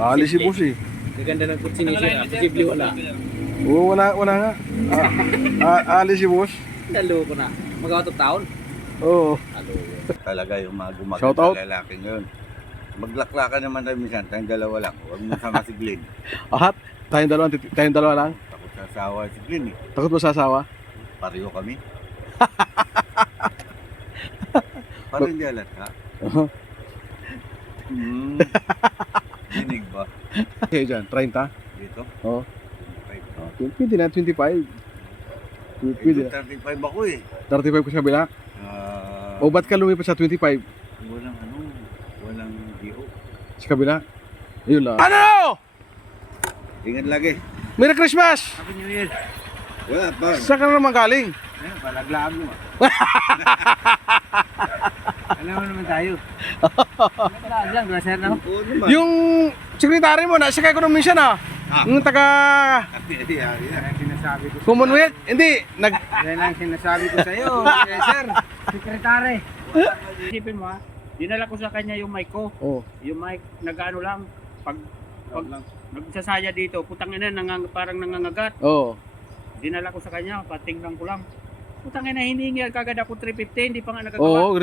Alis si boss eh. Gaganda ng kutsi ni Sir. Posible wala. Oo, wala nga. Alis si boss. Dalo ko na. Magawa taon. Oo. Halo. Talaga yung mga Shout out. gumaganda lalaki ngayon. Maglaklakan naman tayo minsan, tayong dalawa lang. Huwag mo sama si Glenn. Ahat, tayong dalawa lang. Takot sa asawa si Glenn eh. Takot ba sa asawa? Pareho kami. Parang hindi alat ha? Dinig ba? Okay dyan, 30? Dito? Oo. 25. Pwede na, 25. Pwede na. 35 ako eh. 35 ko sa kabila. O ba't ka lumipas sa 25? Walang DO. Sa kabila? Ayun lang. Ano? Ingat lagi. Merry Christmas! Happy New Year. Wala pa. Saan ka naman galing? Ayun, palaglaan mo. Alam mo naman tayo. Wala lang, wala sir na. Oo naman. Yung sekretary mo, nasa ka ko nung minsan ah. Yung taga Yan ang sinasabi ko. Commonwealth. Hindi, Yan ang sinasabi ko sa iyo, sir. Sekretary. Isipin mo ha. Dinala ko sa kanya yung mic ko. Oh. Yung mic, nag-ano lang. Pag nagsasaya dito, putang ina, parang nangangagat. Oh. Dinala ko sa kanya, patingnan ko lang. Putang ina, hiningi kagad ako 350, hindi pa nga nagagawa. Oh,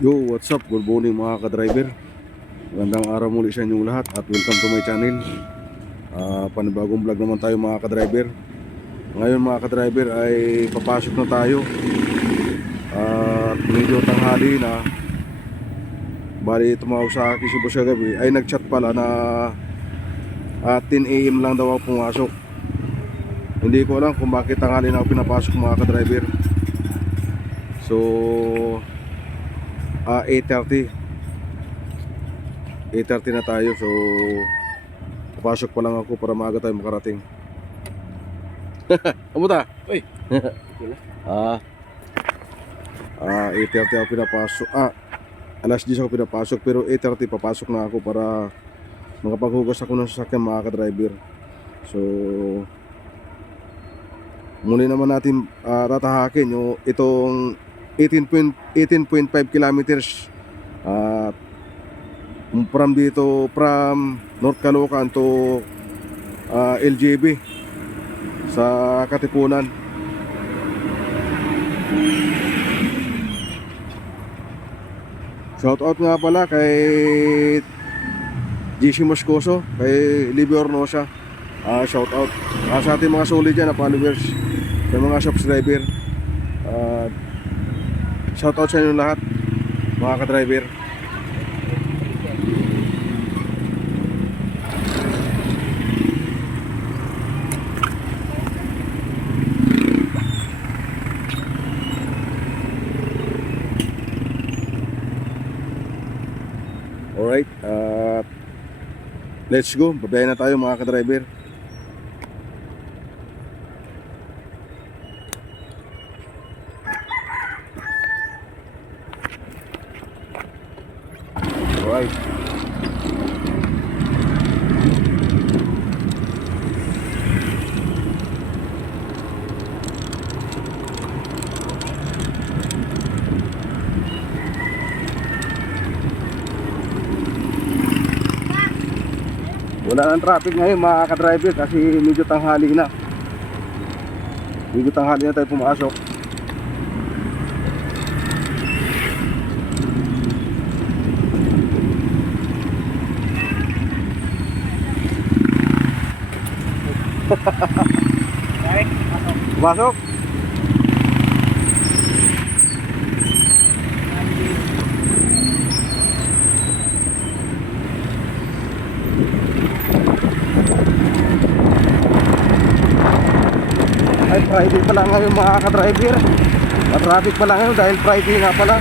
Yo, what's up? Good morning mga ka-driver. Magandang araw muli sa inyong lahat at welcome to my channel. Panibagong vlog naman tayo mga ka-driver. Ngayon mga ka-driver ay papasok na tayo. At medyo tanghali na. Bali tumawag sa akin si boss kagabi ay nag-chat pala na 10 AM lang daw ako pumasok. Hindi ko alam kung bakit tanghali na ako pinapasok mga ka-driver. So 8:30 na tayo, so papasok pa lang ako para maaga tayo makarating. Kamusta? Uy. 8:30 ako pinapasok. Alas 10 ako pinapasok, pero 8:30 papasok na ako para makapaghugas ako ng sasakyan mga ka-driver. So muli naman natin tatahakin yung itong 18.5 kilometers from North Caloocan to LGB sa Katipunan. Shout out nga pala kay GC Moscoso, kay Libby Ornosa. Shout out sa ating mga solid dyan na followers, sa mga subscriber. Shout out sa inyo lahat mga ka-driver. Alright, let's go. Babayan na tayo mga ka-driver. Alright. Wala nang traffic ngayon mga ka-driver kasi medyo tanghali na. Medyo tanghali na tayo pumasok. Pasok. Ay, Friday pa lang ngayon mga ka-driver. Traffic pa lang ngayon dahil Friday nga pala.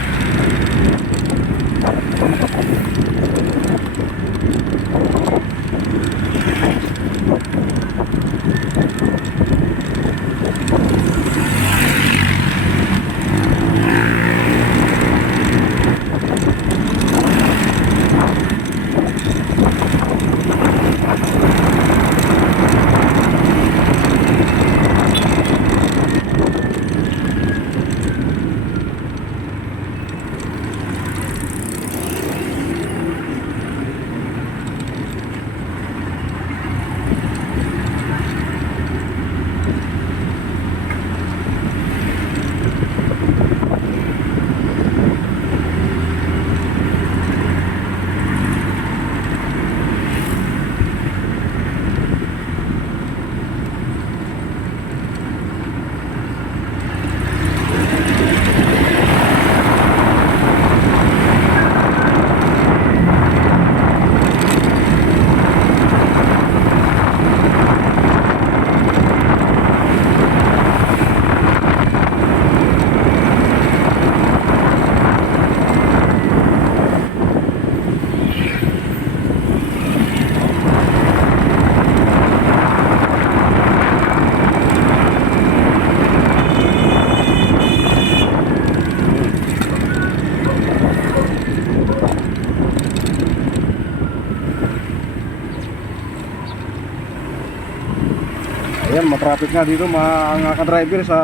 Ayan, matraffic nga dito mga ka-driver sa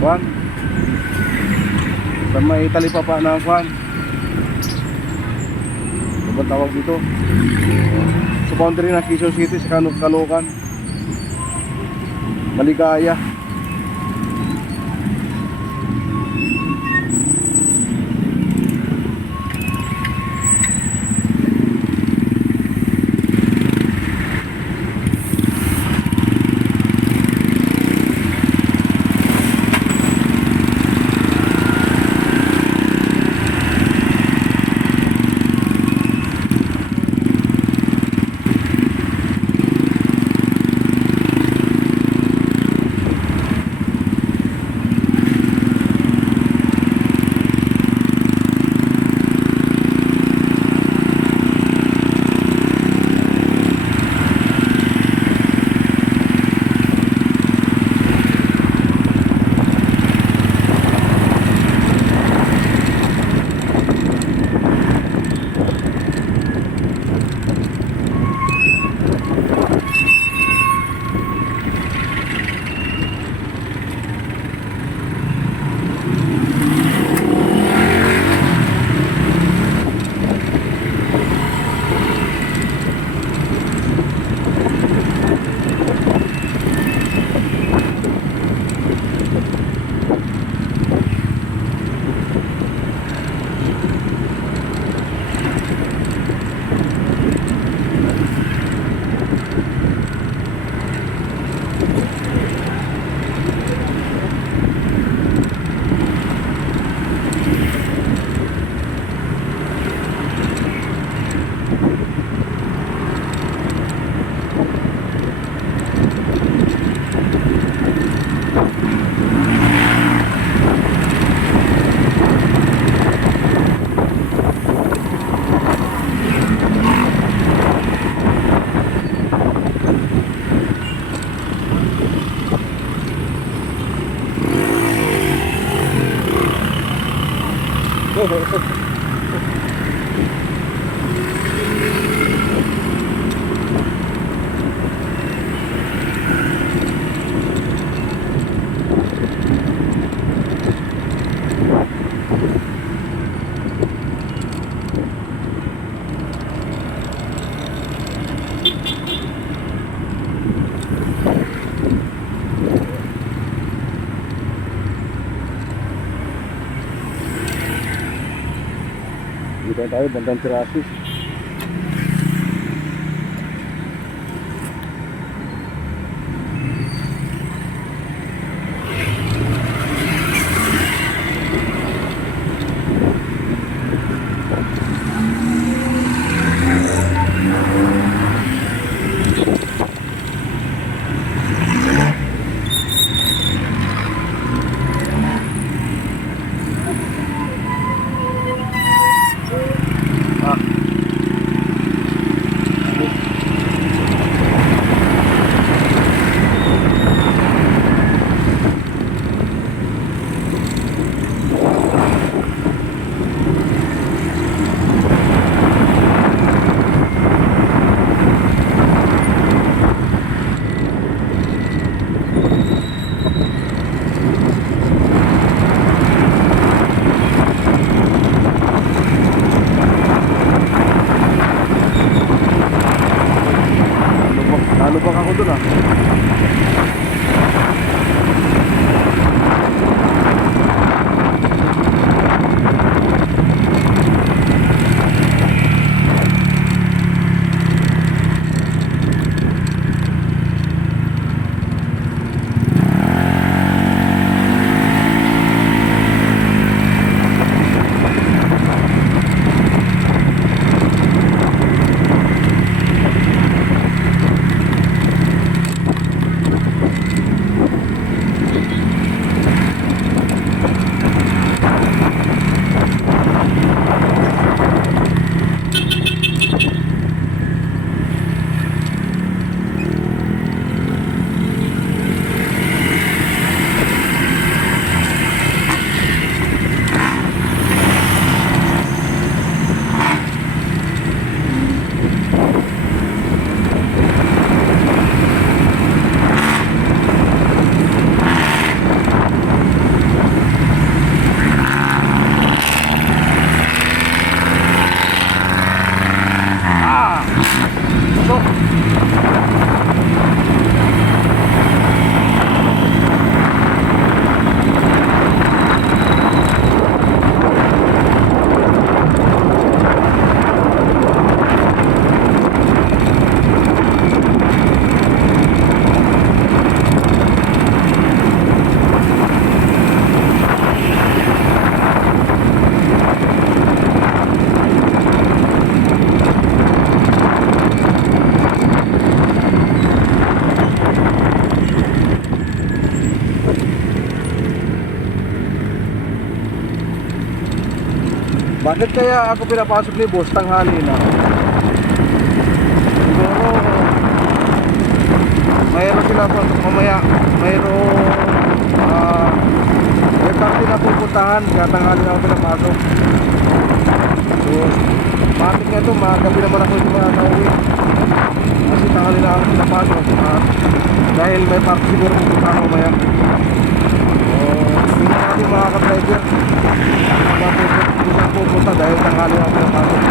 Juan. Sa may talipapa ng Juan. Ano ba tawag dito? Sa boundary ng Quezon City sa Caloocan. Maligaya. Dito tayo, bandang Tirasis. Bakit kaya ako pinapasok ni boss tanghali na? Siguro mayroon sila mamaya, mayroon may party na pupuntahan kaya tanghali na ako pinapasok. So bakit nga ito, magabi naman ako hindi makakauwi kasi tanghali na ako pinapasok dahil may party siguro pupuntahan mamaya. Hindi natin mga ka-driver bakit pupunta dahil tanghali na ako pinapasok.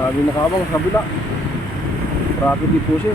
Dami nakabang sa kabila. Traffic diffuser.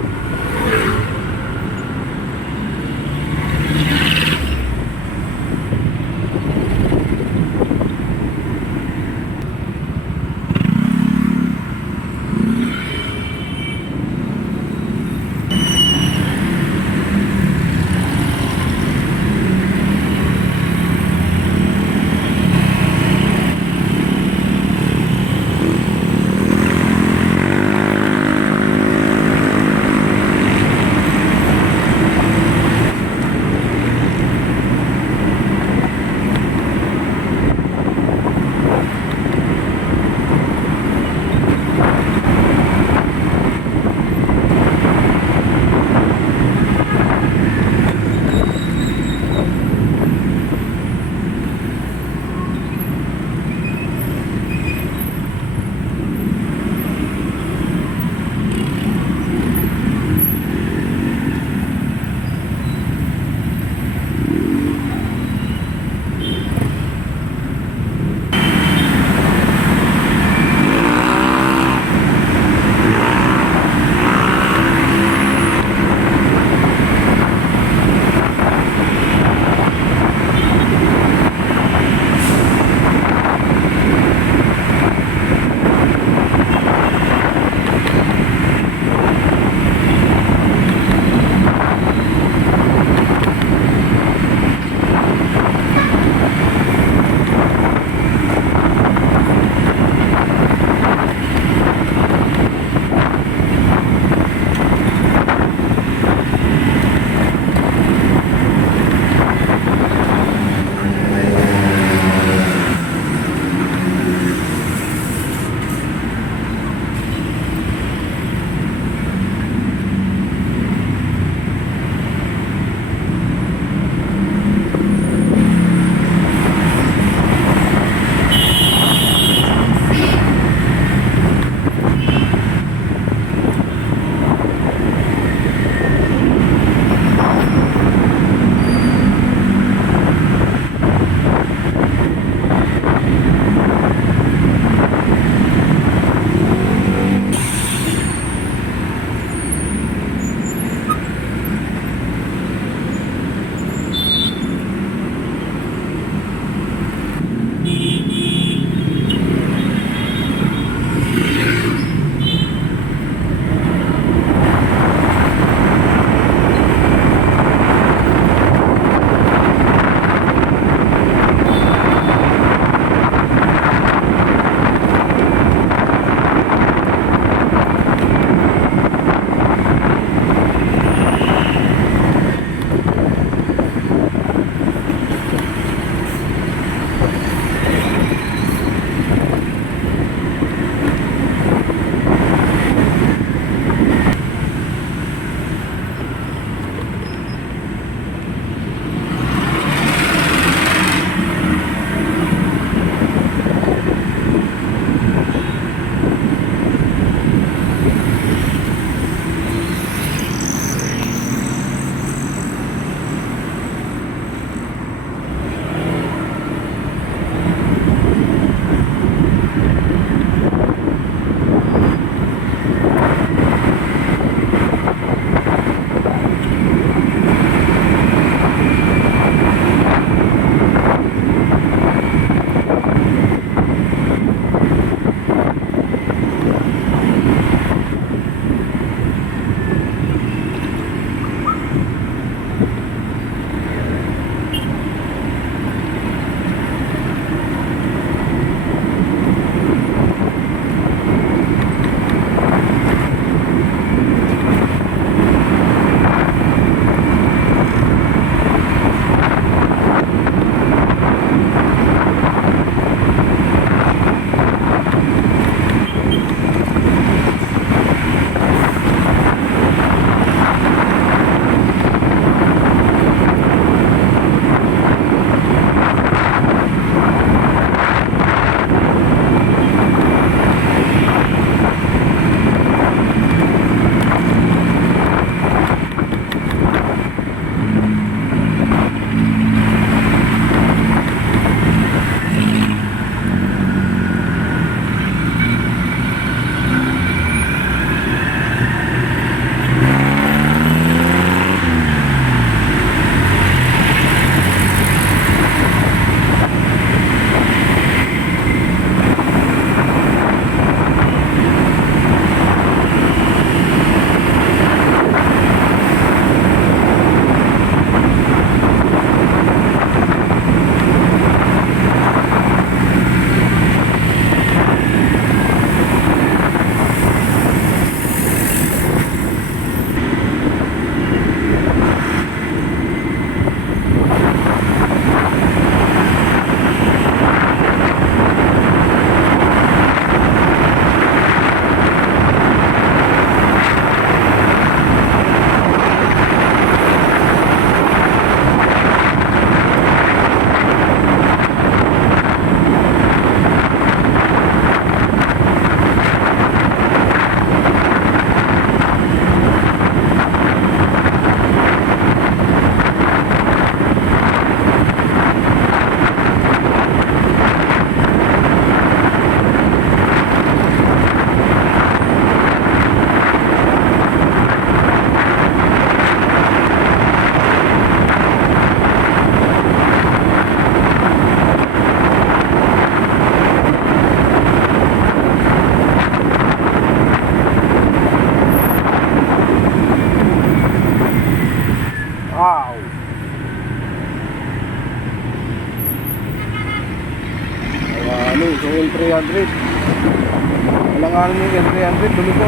mahal ni N300, lumiko.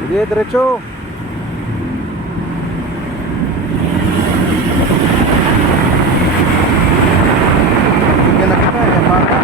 Sige, diretso. Sige na kita, yan baka.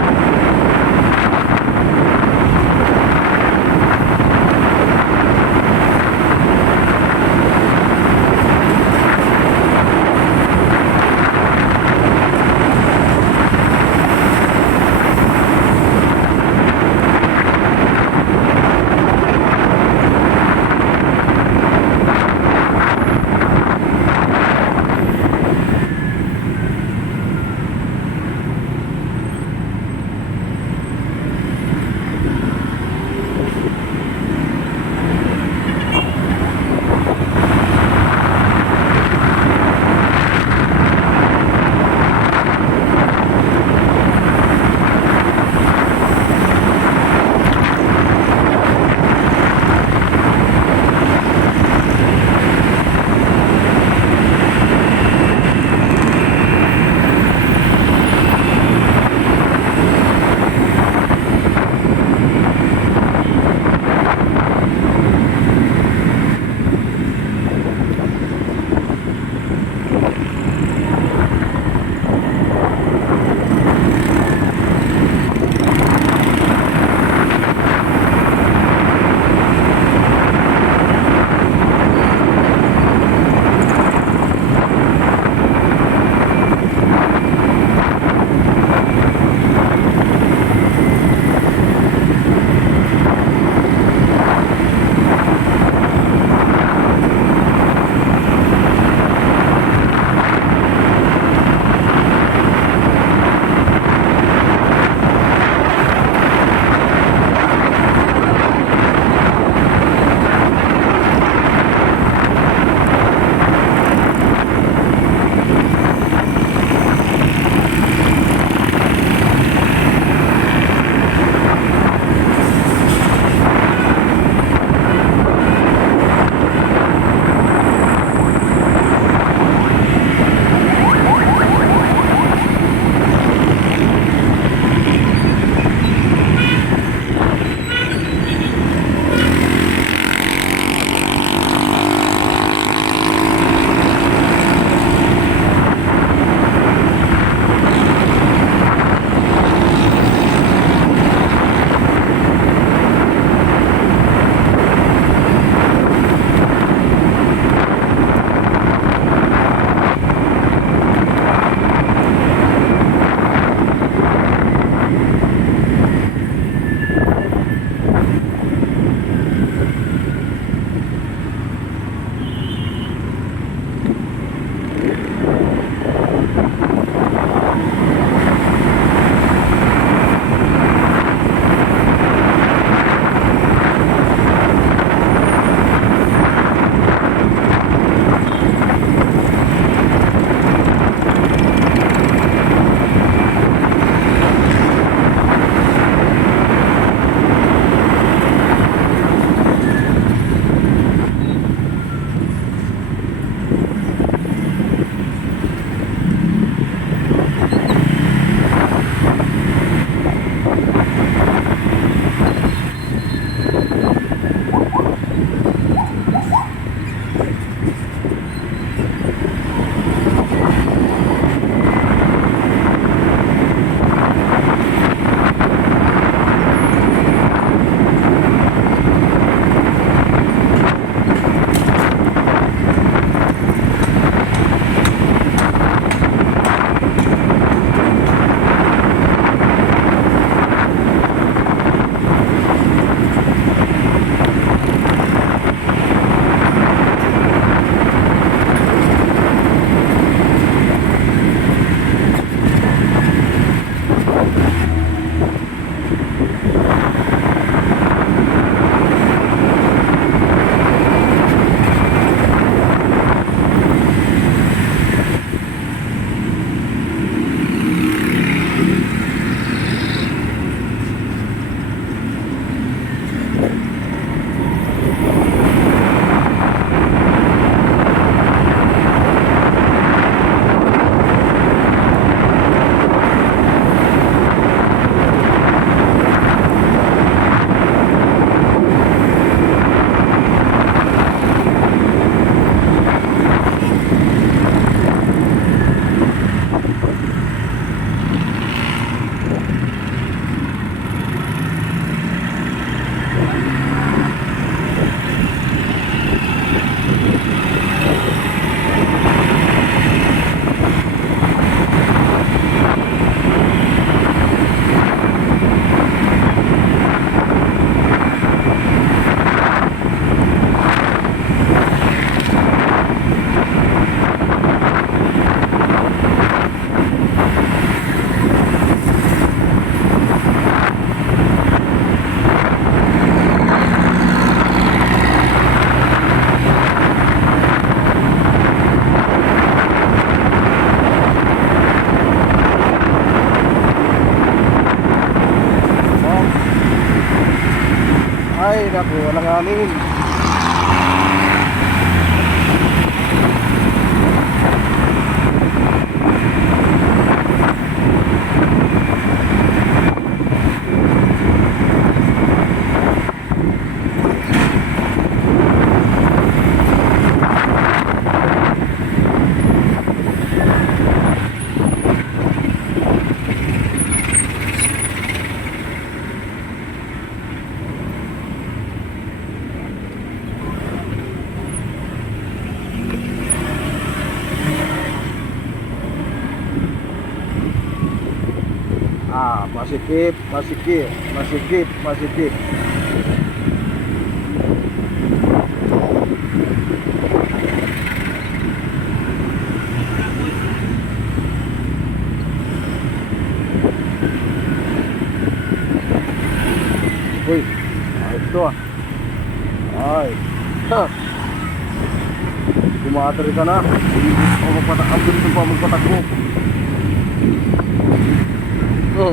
talaga kung walang hangin. Masikip, masikip, masikip, masikip. Uy, ayos to ah. Ay, ha. Kumatari ka na. Ang bilis pa magpatakbo. Oh.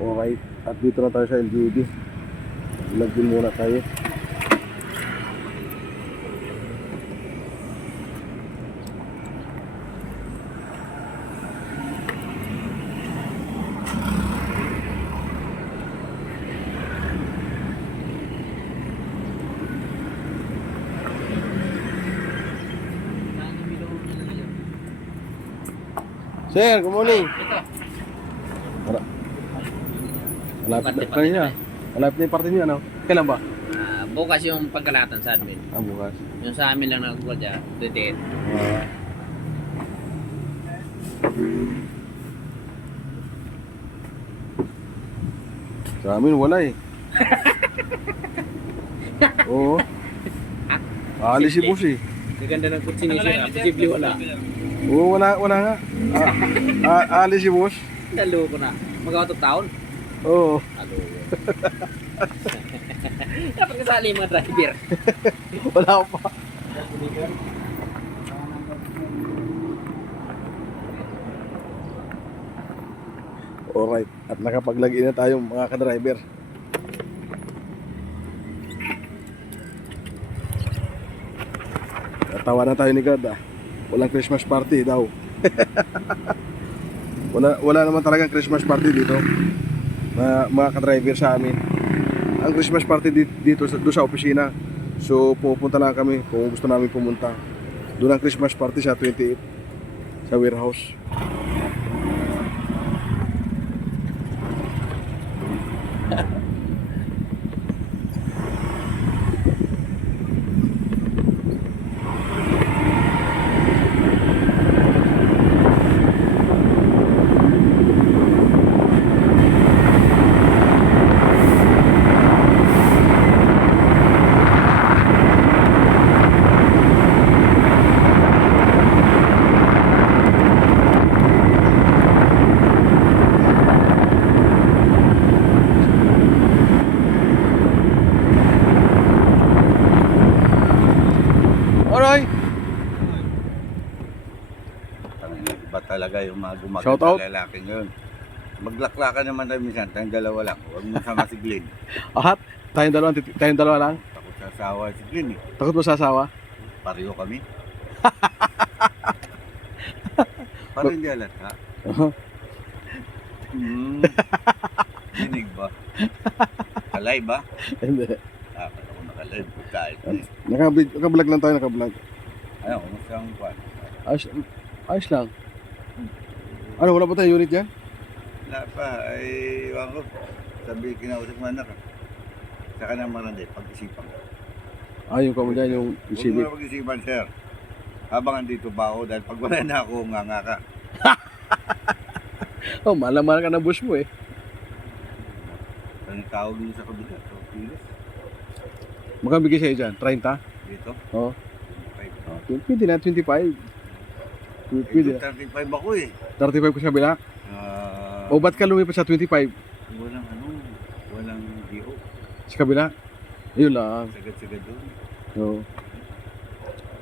Okay, at dito na tayo sa LGD. Lagyan muna tayo. Sir, good morning. Wala. Malapit na kanina. Malapit na yung parte niyo, ano? Kailan ba? Bukas yung pagkalatan sa amin. Bukas. Yung sa amin lang nagkuha dyan, dito. Sa amin wala eh. Oo. Aalis si boss eh. Gaganda ng kutsi ni Sir. Posible wala. Oo, wala nga. Aalis si boss. Dalo ko na. Mag-out of town? Oo. Halo. Dapat kasali yung mga driver. Wala pa. Alright, at nakapaglagay na tayo mga ka-driver. Natawa na tayo ni God ah. Walang Christmas party daw. wala naman talagang Christmas party dito. Mga ka-driver sa amin. Ang Christmas party dito doon sa opisina. So pupunta lang kami kung gusto namin pumunta. Doon ang Christmas party sa 28 sa warehouse. Alright. Iba talaga yung mga Shout out. gumaganda lalaki ngayon. Maglaklakan naman tayo minsan, tayong dalawa lang. Huwag mo sama si Glenn. Ahat, tayong dalawa lang. Takot sa asawa si Glenn eh. Takot mo sa asawa? Pareho kami. Parang hindi alat ha? Dinig ba? Kalay ba? Hindi. Dapat ako nakalay. Kahit Nakablog lang tayo, nakablog. ano, kumusta ang kwan? Ayos lang. Ano, wala pa tayong unit dyan? Wala pa, ay iwan ko. Sabi, kinausap mo anak. Saka na marandi, pag-isipan ko. Yung kamo dyan, yung Huwag mo civic. na pag-isipan, sir. Habang andito ba ako, dahil pag wala na ako, nga ka. Oh, malaman ka na boss mo eh. Ano tawag niyo sa kabila? So, kilos? Magkano bigay sa'yo dyan? 30? Dito? Oo. 25. Pwede na, 25. Pwede na. 35 ako eh. 35 ko sa kabila. O ba't ka lumipas sa 25? Walang ano, walang DO. Sa kabila? Yun lang. Sagad-sagad doon. Oo.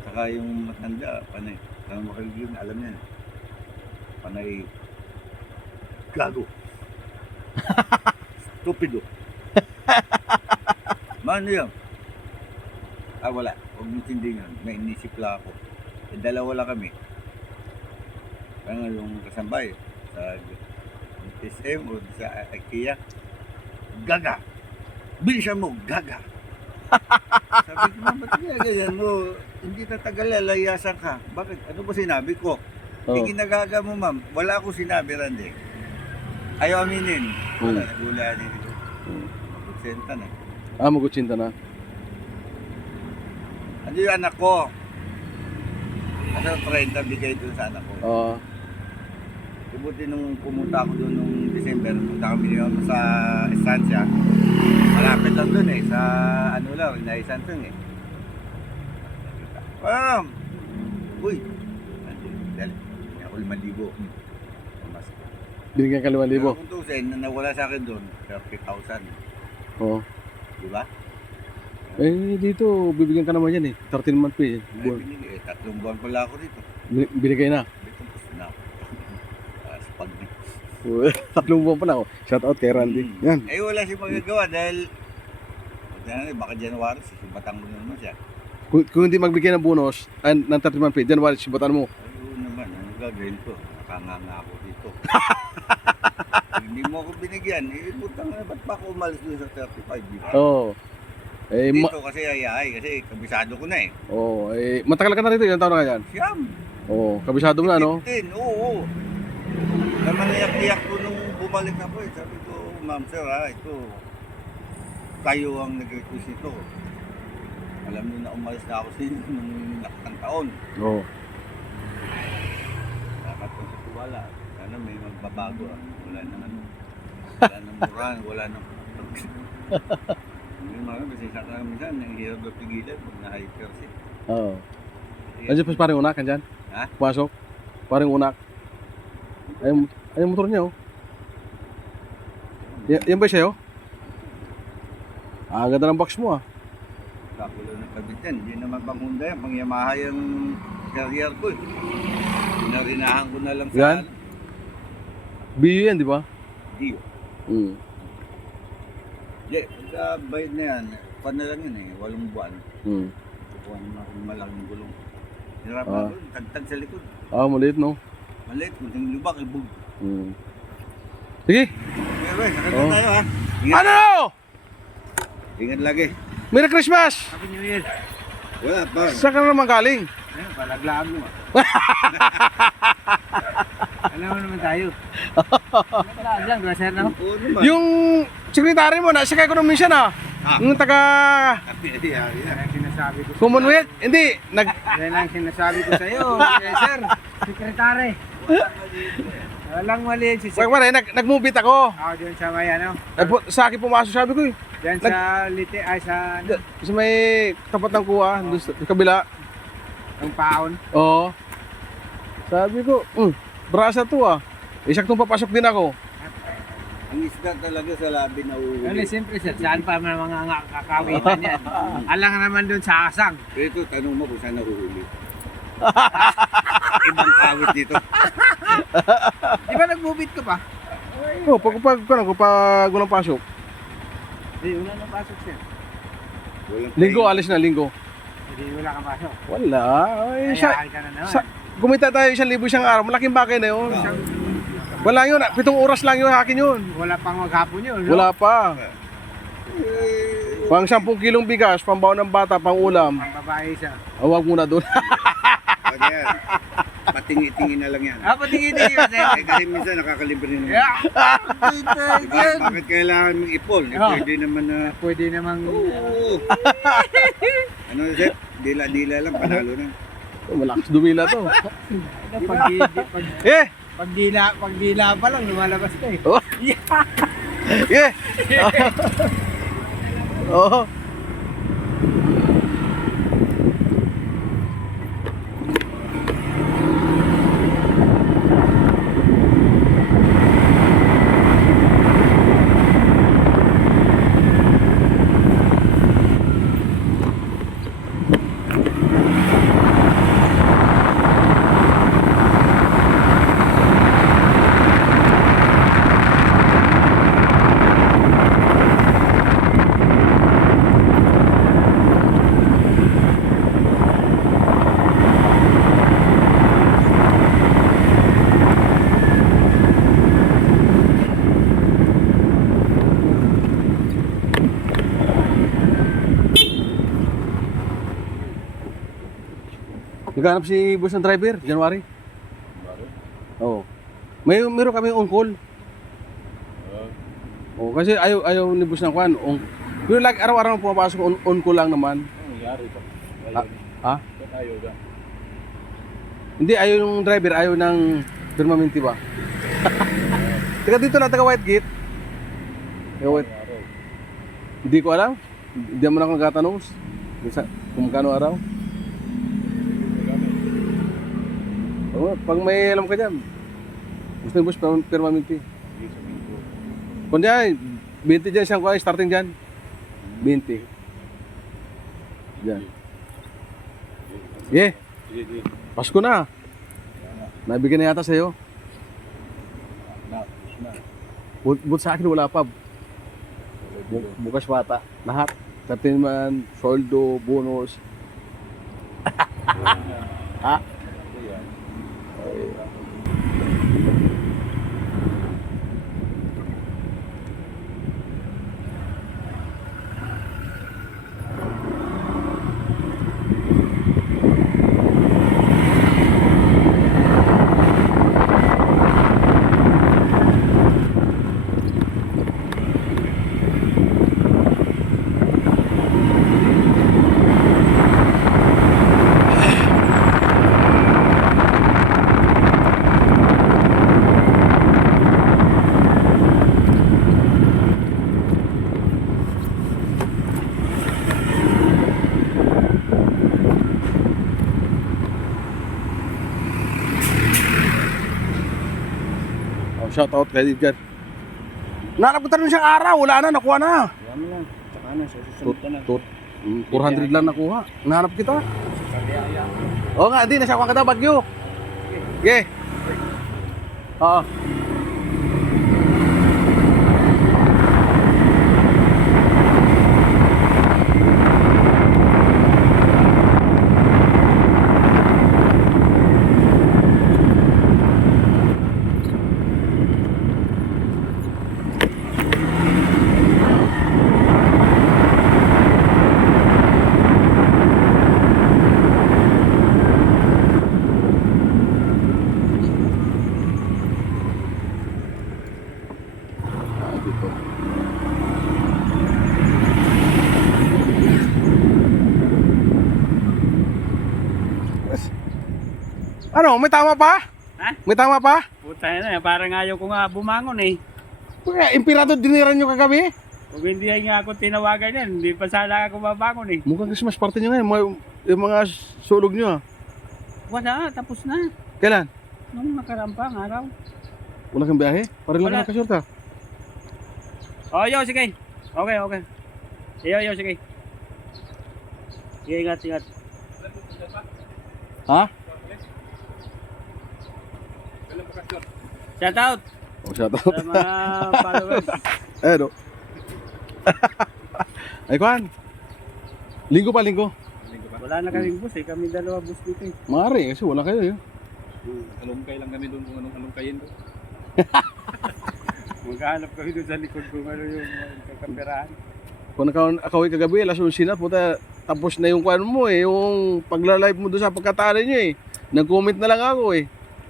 Saka yung matanda, panay. Kaya makaligyan, alam niya. Panay, gago. Stupido. Mano yan? Wala. Huwag mo tindi yun. May inisip lang ako. Dalawa lang kami. Kaya nga yung kasambay sa SM o sa IKEA. Gaga! Bilisan mo, gaga! Sabi ko, ba't kaya ganyan mo? Hindi tatagal, lalayasan ka. Bakit? Ano ba sinabi ko? Hindi ginagaga mo, ma'am. Wala akong sinabi, Randy. Ayaw aminin. Wala, nagulanin ito. Magsenta na. Magutsinta na. Ano yung anak ko? Ano 30 bigay doon sa anak ko? Oo. Buti nung pumunta ako doon nung December, punta kami naman sa estansya. Malapit lang doon eh, sa ano lang, inaisan lang eh. Ma'am! Uy! Dali, may ako 5,000. Mas. Binigyan ka 5,000. Pero kung tusin, na nawala sa akin doon, 30,000. Oo. Di ba? Dito, bibigyan ka naman yan eh. 13 month pay. Ay, binili eh. 3 buwan pala ako dito. Binigay na. Dito po na ako. Spag na. 3 buwan pa na ako. Shout out kay Randy. Yan. Eh wala siya magagawa dahil baka January, sisibatan ko na naman siya. Kung hindi magbigay ng bonus, ng 13 month pay, January, sibatan mo. Ayun naman, ano gagawin ko? Nakanganga ako dito. Hindi mo ako binigyan. Butang na, ba't pa ako umalis doon sa 35? Di ba? Oo. Dito kasi ayahay, kasi kabisado ko na eh. Matagal ka na rito, ilang taon na yan? Siyam! Kabisado mo na, no? 15, oo. Naman iyak-iyak ko nung bumalik ako eh. Sabi ko, ma'am sir ito, kayo ang nag-request ito. Alam niyo na umalis na ako sa inyo nung nakatang taon. Oo. Nakatang sa tuwala. Sana may magbabago. Wala nang ano. Wala nang murahan, wala nang Yung mga kasi sa kami minsan, ang hirap na pigilan pag na-hyper siya. Oo. Nandiyan pa parang unak, andyan? Ha? Pumasok? Parang unak. Ay, yung motor niya, oh. Yan ba siya, oh? Ah, ganda ng box mo, ah. Kakulo ng kabitan. Hindi naman pang Honda yan. Pang Yamaha yung carrier ko eh. Pinarinahan ko na lang sa Yan? BU yan, di ba? Dio. Mm. Hindi, pagka bayad na yan, pan na lang yun eh. 8 buwan. Mm. Kukuha naman akong malaking gulong. Hirapan Ah. ko yun. Tagtag sa likod. Ah, maliit, no? Maliit. Kunting lubak, ibog. Mm. Sige. Pero eh, nakita Oh. tayo ha. Ingat, Ano? ingat lagi. Merry Christmas! Happy New Year. Wala pa. Saan ka na naman galing? Ayun, palaglaan mo. Alam mo naman tayo. Palaglaan dyan, graser na. Oo naman. Yung sekretary mo, nasakay ko nung minsan, ah. Ah. Yung taga Yeah. Yan ang sinasabi ko. Commonwealth. Hindi, Yan ang sinasabi ko sa'yo, sir. Sekretary. Walang mali si Sir. Wala, nag-move it ako. Ako dyan sa may ano. Sa akin pumasok, sabi ko, Dyan sa liti, ay sa ano, sa may tapat ng kuha, doon sa kabila. yung paon. Oo. Sabi ko, brasa to, ah. Isaktong papasok din ako. Ang isda talaga sa labi na Ano, uhuli. siyempre sir, saan pa mga kakawitan yan? Alang naman doon sa asang. Pero ito, tanong mo kung saan nahuhuli. Ibang kawit dito. Di ba nag-move ka pa? Oo, pag walang pasok. Hindi, wala nang pasok sir. Walang Linggo, alis na, linggo. Hindi, wala kang pasok. Wala. Ay, Kaya ka na naman. kumita tayo 1,000 isang araw. Malaking bagay na yun. Wala yun. 7 oras lang yung akin yun. Wala pang maghapon yun. No? Wala pa. Pang 10 kilong bigas, pambaon ng bata, pang ulam. Ang babae siya. Awag muna doon. Pag yan, patingi-tingi na lang yan. Ah, patingin-tingin ba sir? Eh, kasi minsan nakakalibre naman. Yeah. Bakit kailangan mong ipol? Eh, Oh. pwede naman na... Pwede namang... Oo. Ano, Zep? Dila-dila lang, panalo na. Malakas dumila to. Eh! Pag dila pa lang, lumalabas ka eh. Oh. Yeah! Oo. Naghanap si boss ng driver, January. Oo. Meron kami on call. Oo, kasi ayaw ni boss ng kwan. Pero like araw-araw pumapasok on call lang naman. Ha? Hindi, ayaw yung driver, ayaw ng permanente ba? Taga dito na, taga White Gate. Taga White. Hindi ko alam. Hindi mo na akong nagtatanong kung magkano araw. Oo, pag may alam ka dyan, gusto yung boss permanente. Kung dyan, 20 dyan siyang kuha, starting dyan. 20. Dyan. Yeah. Pasko na. Nabigyan na yata sa'yo. But sa akin wala pa. Bukas bata. Lahat. 13 man, soldo, bonus. Ha? Shout out kay Edgar. Nanap ko tayo siyang araw, wala na, nakuha na. Kaya mo lang. Tsaka na, susunod ka na. 400 lang nakuha. Nanap kita. Kaya. Oo nga, hindi, nasyakuha kita, Bagyo. Okay. Oo. Dito. Ano, may tama pa? Ha? May tama pa? Puta na, parang ayaw ko nga bumangon eh. Kaya Emperado diniran nyo kagabi? Kung hindi ay nga ako tinawagan yan, hindi pa sana ako mabangon eh. Mukhang Christmas party nyo ngayon, yung mga sulog nyo ah. Wala, tapos na. Kailan? Nung nakarampang araw. Wala kang biyahe? Parang lang Wala. nakasyurta. Oh, yo, sige. Okay, okay. Yo, sige. Sige, ingat. Ha? Shout out Oh, shout out. sa mga followers. Ano? Ay, Kwan. Linggo pa, linggo. Wala na kaming bus eh, kami dalawa bus dito eh. Maaari, kasi wala kayo eh. Alungkay lang kami doon kung anong alungkayin doon. Maghanap kami doon sa likod kung ano yung kakaperahan. Kung nakaway kagabi, alas 11 na, puta, tapos na yung kwan mo eh, yung pagla-live mo doon sa pagkatari nyo eh. Nag-comment na lang ako eh.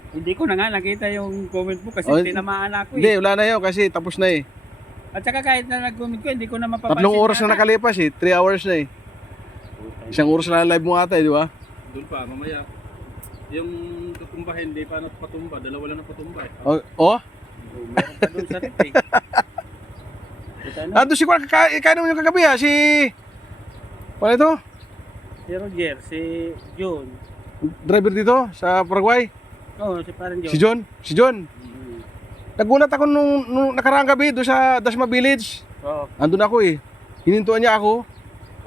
Hindi ko na nga nakita yung comment mo kasi Oh, tinamaan ako Hindi, eh. wala na yun kasi tapos na eh. At saka kahit na nag-comment ko, hindi ko na mapapansin. 3 oras na yata. nakalipas eh, 3 hours na eh. Isang oras na live mo ata eh, di ba? Doon pa, mamaya. Yung tutumbahin, hindi pa patumba. Dalawa lang na patumba eh. Oh? Oh, meron pa doon sa rep eh. Puta na. Ando si Kwan, kaya naman yung kagabi ha, si... Paano ito? Si Roger, si John. Driver dito sa Paraguay? Oh, si parang John. Si John? Si John? Mm. Nagulat ako nung nakaraang gabi doon sa Dasma Village. Oo. Andun ako eh. Hinintuan niya ako.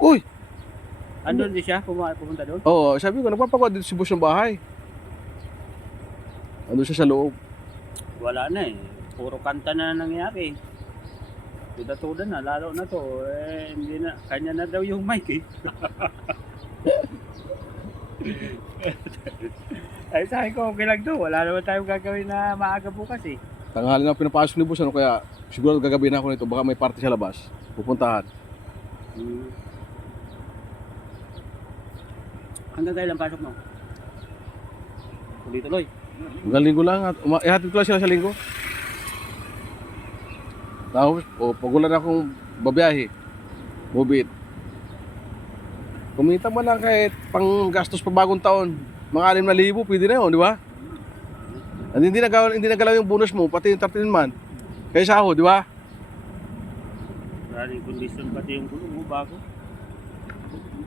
Uy! Andun din siya, pumunta doon. Oo, sabi ko, nagpapagawa dito si boss ng bahay. Andun siya sa loob. Wala na eh. Puro kanta na nangyari. Tuda-tuda na, lalo na to. Eh, hindi na, kanya na daw yung mic eh. Ay, sabi ko, okay lang to. Wala naman tayong gagawin na maaga bukas eh. Tanghali na pinapasok ni boss, ano kaya siguro gagabi na ako nito. Baka may party sa labas. Pupuntahan. Hanggang kailan pasok mo? Tuloy-tuloy. Hanggang linggo lang. Ihatid ko lang sila sa linggo. Tapos, pag wala na akong babiyahe, bubit. Kumita mo lang kahit pang gastos pa bagong taon. Mga 6,000, pwede na yun, di ba? At hindi nagalaw yung bonus mo, pati yung 13 month. Kaya sahod, di ba? Maraming condition pati yung gulong mo bago.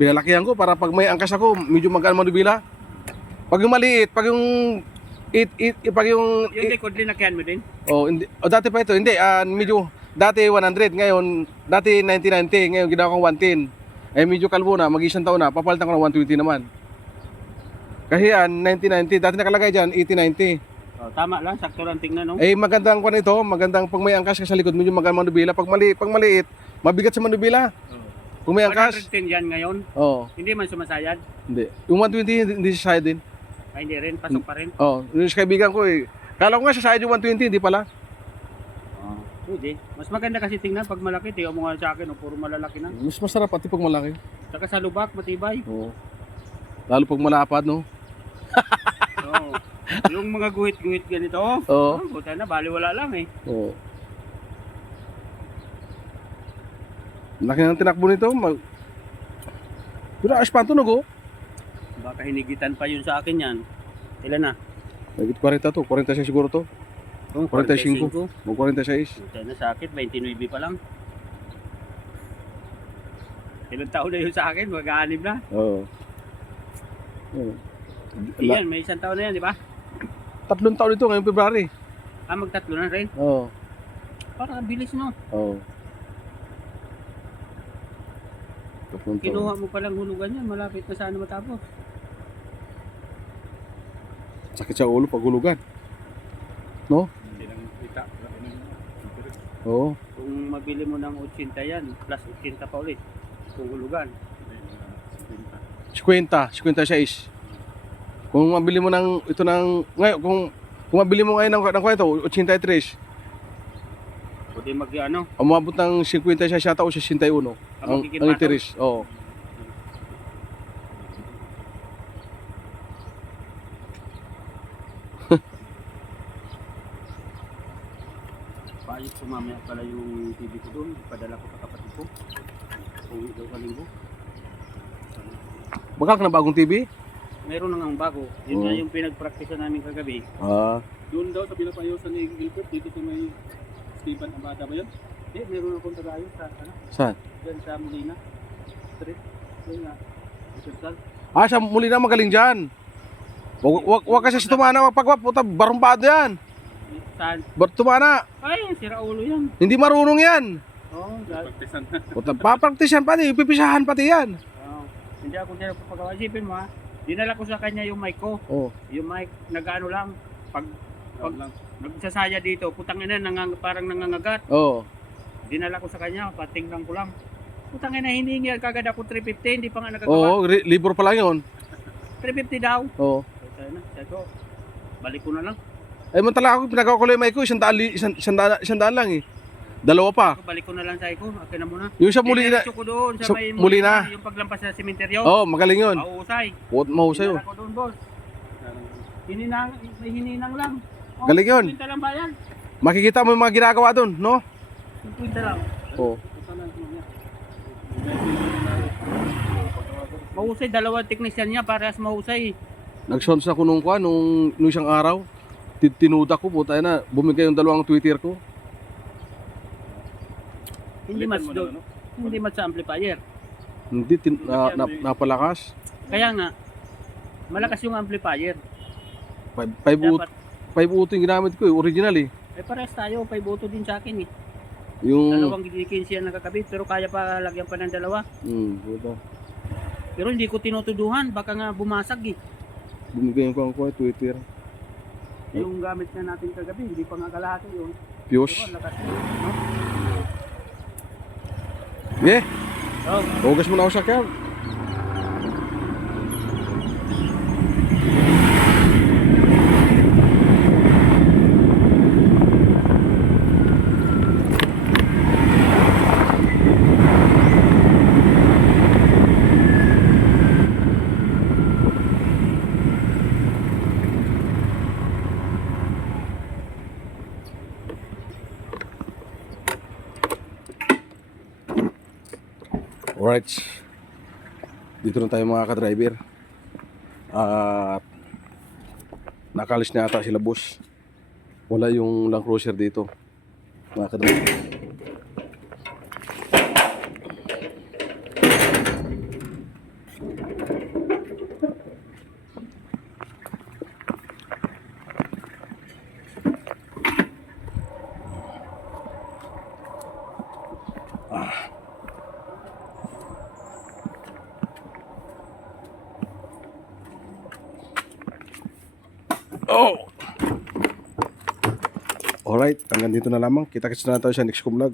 Pinalakihan ko para pag may angkas ako, medyo magaan manubila. Pag yung maliit, pag yung pag yung Yung likod din nakihan mo din? hindi, dati pa ito, hindi, medyo dati 100, ngayon dati 90-90, ngayon ginawa kong 110. Eh medyo kalbo na, mag-isang taon na, papalitan ko ng 120 naman. Kasi 90-90, dati nakalagay diyan 80-90. Oh, tama lang, sakto lang tingnan no? Eh magandang kwan ito, magandang pag may angkas ka sa likod, medyo magaan manubila. Pag maliit, mabigat sa manubila. Kung may angkas, 110 yan ngayon, hindi man sumasayad. hindi. Yung 120 hindi siya din. Ay, hindi rin, pasok pa rin. Yung sa kaibigan ko eh. Kala ko nga siya yung 120, hindi pala. Pwede. Mas maganda kasi tingnan pag malaki. Tingnan mo nga sa akin, puro malalaki na. Mas masarap pati pag malaki. Saka sa lubak, matibay. Oo. Lalo pag malapad, no? Oo. Yung mga guhit-guhit ganito, Oo. buta na, baliwala lang eh. Oo. Laki ng tinakbo nito. Pero aspanto no go. Baka hinigitan pa yun sa akin yan. Ilan na? Nagit 40 to, 46 siguro to. Oh, 45. Mag 46. Buta na sa akin, 29 pa lang. Ilang taon na yun sa akin, mag-aanim na. Oo. Yan, may isang taon na yan, di ba? 3 taon ito ngayong February. Magtatlo na rin. Oo. Para bilis no. Oo. Tatlong taon. Kinuha mo palang hulugan yan, malapit na sana matapos. Sakit sa ulo pag hulugan. Hindi lang kita. Wala na interest. Oo. Kung mabili mo ng 80 yan, plus 80 pa ulit. Kung hulugan. Hindi na 56. Kung mabili mo ng ito ng ngayon kung mabili mo ngayon ng kwento 83, Pwede mag-ano. umabot ng 56 yata o 61 ang interest. Oo. Paayos ko mamaya pala yung TV ko doon. Padala ko sa kapatid ko. Kung daw ka linggo. Bakal ka na bagong TV? Meron na nga bago. Yun Oo. nga yung pinag-practice namin kagabi. Ah, Doon daw sa pinapayosan ni Gilbert, dito sa may Stephen Abada ba yun? Meron akong tagayo sa saan? dyan sa Molina Street. Yun nga. Hospital. Sa muli na magaling diyan. Wag kasi sa tumana magpagwap, puta barumbado yan. Saan? Tumana, Ay, sira ulo yan. hindi marunong yan. Oo, dahil. Pagtisan. Puta papraktisan pati, ipipisahan pati yan. Hindi ako dyan papagawa. Isipin mo ha. Dinala ko sa kanya yung mic ko. Oh. Yung mic, nag-ano lang. Pag Lang. nagsasaya dito, putang ina, parang nangangagat. Oh. Dinala ko sa kanya, patingnan ko lang. Putang ina, hiningi kagad ako 350, hindi pa nga Oo, nagagawa. libro pa lang 'yon. 350 daw. Oo. Sabi na, sabi ko, balik ko na lang. Ay man talaga ako pinagawa ko lang yung mic ko, isang daan lang eh. Dalawa pa. Balik ko na lang, sabi ko, akin na muna. Yung sa muli na. Diretso ko doon, sa sa may Molina. yung paglampas sa sementeryo. Oh, magaling 'yon. Mahusay. Mahusay 'yun. Dinala ko doon, boss. May hininang lang. Oh, Galing yun. 50 lang bayan. Makikita mo yung mga ginagawa doon, no? 50 lang. Oo. Mahusay, dalawang technician niya, parehas mahusay. Nag-sons ako nung isang araw. Tinuda ko, puta na, bumigay yung dalawang Twitter ko. Hindi match doon. Hindi match sa amplifier. Hindi, napalakas. Kaya nga, malakas yung amplifier. 5 Dapat, uto yung ginamit ko eh, original eh. parehas tayo, 5 auto din sa akin eh. Yung... Dalawang gigilkin siya nakakabit, pero kaya pa lagyan pa ng dalawa. Puta. Pero hindi ko tinutuduhan, baka nga bumasag eh. Bumigay ko ang Twitter. Yung gamit na natin kagabi, hindi pa nga kalahati yun. Fuse. Pero lakas yun, no? Yeah, Oh, hugas mo na ako sa kyan. Alright, dito na tayo mga ka-driver. At nakalis na ata sila boss. Wala yung Land Cruiser dito mga ka-driver. Oh! Alright, hanggang dito na lamang. Kita-kits na tayo sa next vlog.